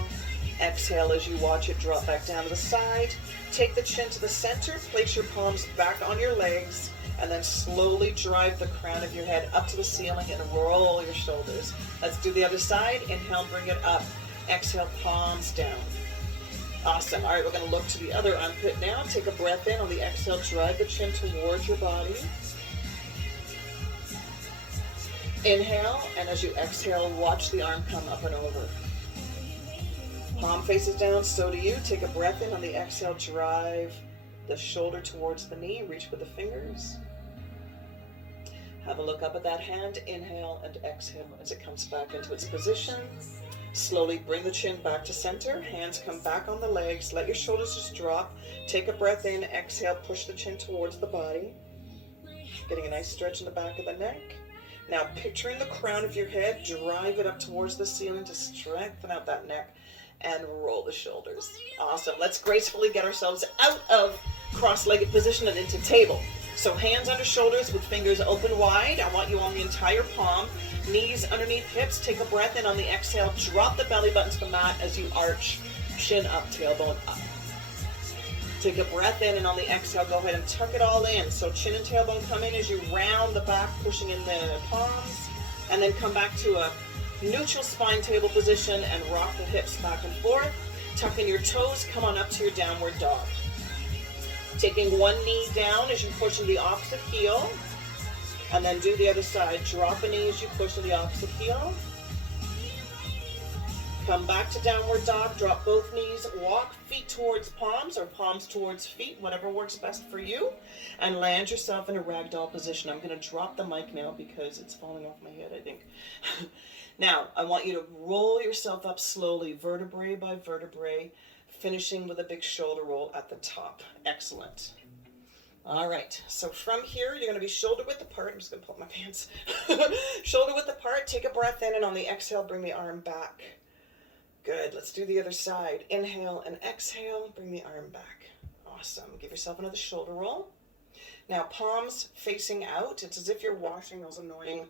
exhale as you watch it drop back down to the side. Take the chin to the center, place your palms back on your legs, and then slowly drive the crown of your head up to the ceiling and roll your shoulders. Let's do the other side. Inhale, bring it up. Exhale, palms down. Awesome. All right, we're going to look to the other armpit now. Take a breath in. On the exhale, drive the chin towards your body. Inhale, and as you exhale, watch the arm come up and over. Palm faces down, so do you. Take a breath in. On the exhale, drive the shoulder towards the knee. Reach with the fingers. Have a look up at that hand. Inhale and exhale as it comes back into its position. Slowly bring the chin back to center. Hands come back on the legs. Let your shoulders just drop. Take a breath in. Exhale. Push the chin towards the body. Getting a nice stretch in the back of the neck. Now picturing the crown of your head. Drive it up towards the ceiling to strengthen out that neck and roll the shoulders. Awesome. Let's gracefully get ourselves out of cross-legged position and into table. So hands under shoulders with fingers open wide. I want you on the entire palm. Knees underneath hips. Take a breath in on the exhale. Drop the belly button to the mat as you arch. Chin up, tailbone up. Take a breath in, and on the exhale, go ahead and tuck it all in. So chin and tailbone come in as you round the back, pushing in the palms. And then come back to a neutral spine table position and rock the hips back and forth. Tuck in your toes. Come on up to your downward dog. Taking one knee down as you push to the opposite heel. And then do the other side. Drop a knee as you push to the opposite heel. Come back to downward dog. Drop both knees. Walk feet towards palms or palms towards feet, whatever works best for you. And land yourself in a ragdoll position. I'm going to drop the mic now because it's falling off my head, I think. Now, I want you to roll yourself up slowly, vertebrae by vertebrae, finishing with a big shoulder roll at the top. Excellent. All right, so from here, you're going to be shoulder width apart. I'm just going to pull up my pants. Shoulder width apart. Take a breath in, and on the exhale, bring the arm back. Good. Let's do the other side. Inhale and exhale. Bring the arm back. Awesome. Give yourself another shoulder roll. Now, palms facing out. It's as if you're washing those annoying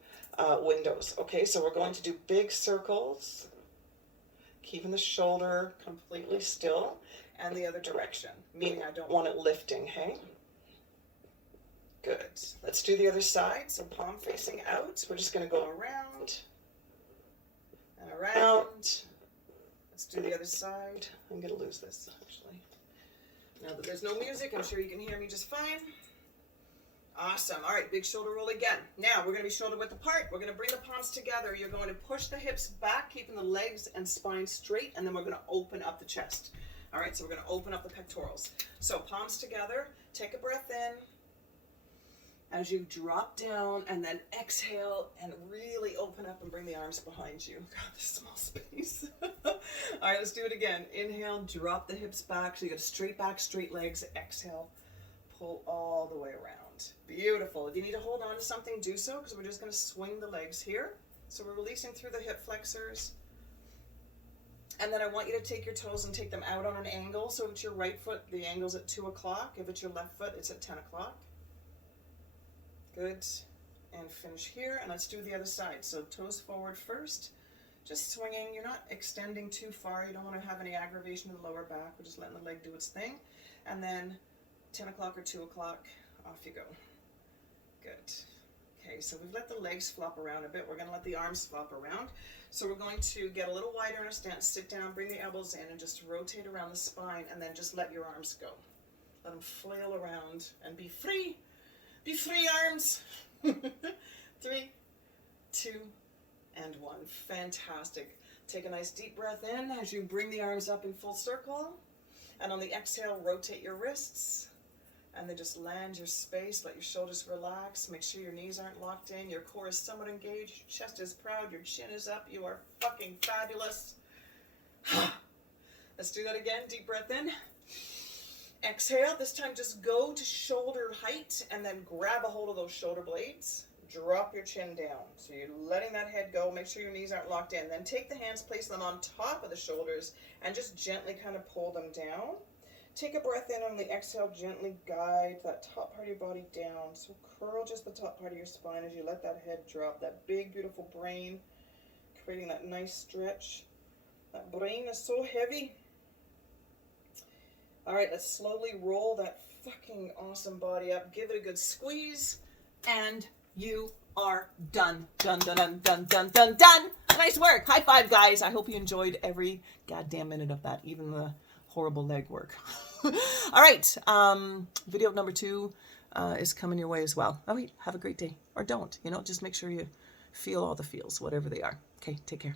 windows. Okay, so we're going to do big circles, keeping the shoulder completely still, and the other direction, meaning I don't want it lifting, hey? Good. Let's do the other side. So palm facing out. We're just going to go around and around. Let's do the other side. I'm going to lose this, actually. Now that there's no music, I'm sure you can hear me just fine. Awesome. All right, big shoulder roll again. Now we're going to be shoulder width apart. We're going to bring the palms together. You're going to push the hips back, keeping the legs and spine straight, and then we're going to open up the chest. All right, so we're going to open up the pectorals. So palms together. Take a breath in as you drop down, and then exhale and really open up and bring the arms behind you. God, this small space. All right, let's do it again. Inhale, drop the hips back. So you got straight back, straight legs. Exhale, pull all the way around. Beautiful. If you need to hold on to something, do so, because we're just going to swing the legs here. So we're releasing through the hip flexors. And then I want you to take your toes and take them out on an angle. So if it's your right foot, the angle's at 2 o'clock. If it's your left foot, it's at 10 o'clock. Good. And finish here. And let's do the other side. So toes forward first. Just swinging. You're not extending too far. You don't want to have any aggravation in the lower back. We're just letting the leg do its thing. And then 10 o'clock or 2 o'clock, off you go. Good. Okay, so we've let the legs flop around a bit. We're going to let the arms flop around. So we're going to get a little wider in our stance, sit down, bring the elbows in, and just rotate around the spine, and then just let your arms go. Let them flail around and be free. Be free, arms. 3, 2, and 1. Fantastic. Take a nice deep breath in as you bring the arms up in full circle. And on the exhale, rotate your wrists. And then just land your space, let your shoulders relax, make sure your knees aren't locked in, your core is somewhat engaged, your chest is proud, your chin is up, you are fucking fabulous. Let's do that again, deep breath in. Exhale, this time just go to shoulder height and then grab a hold of those shoulder blades. Drop your chin down. So you're letting that head go, make sure your knees aren't locked in. Then take the hands, place them on top of the shoulders and just gently kind of pull them down. Take a breath in on the exhale, gently guide that top part of your body down. So curl just the top part of your spine as you let that head drop, that big, beautiful brain, creating that nice stretch. That brain is so heavy. All right, let's slowly roll that fucking awesome body up. Give it a good squeeze, and you are done. Done, done, done, done, done, done, done. Nice work. High five, guys. I hope you enjoyed every goddamn minute of that, even the horrible leg work. All right, video number 2 is coming your way as well. All right, have a great day. Or don't, just make sure you feel all the feels, whatever they are. Okay, take care.